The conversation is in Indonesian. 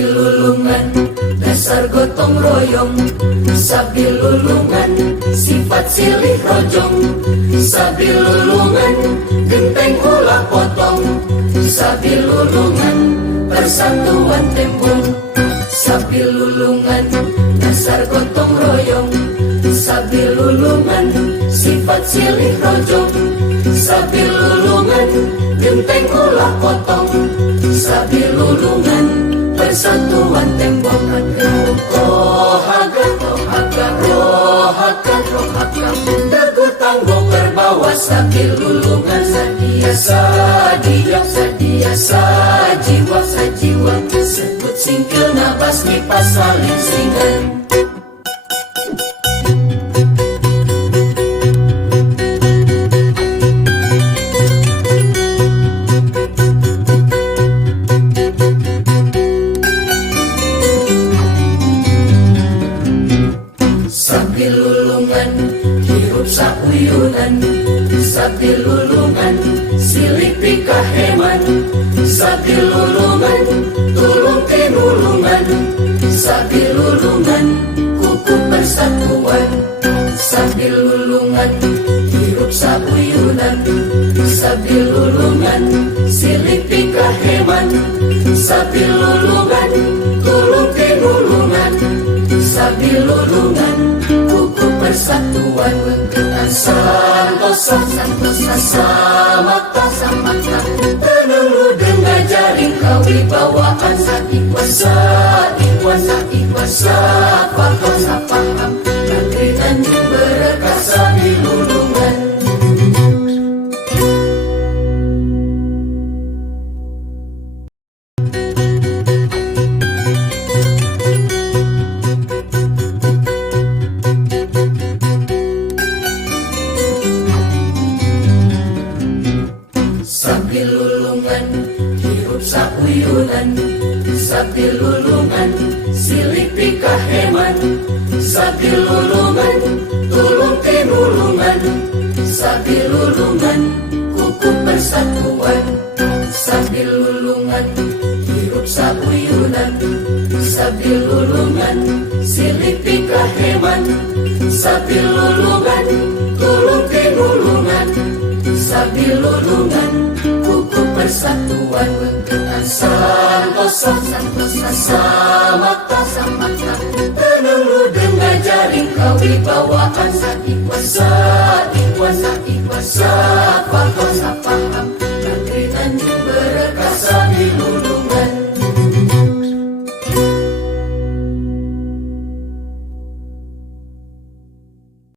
Sabilulungan, dasar gotong royong. Sabilulungan, sifat silih rojong. Sabilulungan, genteng ulah potong. Sabilulungan, persatuan tembong. Sabilulungan, dasar gotong royong. Sabilulungan, sifat silih rojong. Sabilulungan, genteng ulah potong. Sabilulungan, persatuan tembong. Rohaka, rohaka, rohaka, rohaka, teguh tangguh berbawa. Sabilulungan, sadia, sadia, sadia, sajiwa, sajiwa, sebut singkil nabas kipas saling singan. Sabilulungan, hirup sauyunan. Sabilulungan, silih pikaheman. Sabilulungan, tulung tinulungan. Sabilulungan, kuku persatuan. Sabilulungan, hirup sauyunan. Sabilulungan, silih pikaheman. Sabilulungan, tulung tinulungan. Sabilulungan, kuku persatuan. Santosa, santosa, samata, samata, tenelu dengan jaring kewibawaan. Saikuasa, ikuasa, ikuasa, paham, sapaham, negeri Tanjung Berkah. Sabilulungan. Sabilulungan, hirup sauyunan. Sabilulungan, silih pikaheman. Sabilulungan, tulung tinulungan. Sabilulungan, kuku persatuan. Sabilulungan, hirup sauyunan. Sabilulungan, silih pikaheman. Sabilulungan, tulung tinulungan. Sabilulungan, kuku persatuan. Santosa, santosa, samata, samata, tenelu dengan jaring kewibawaan. Saikuasa, ikuasa, ikuasa, paham, sapaham,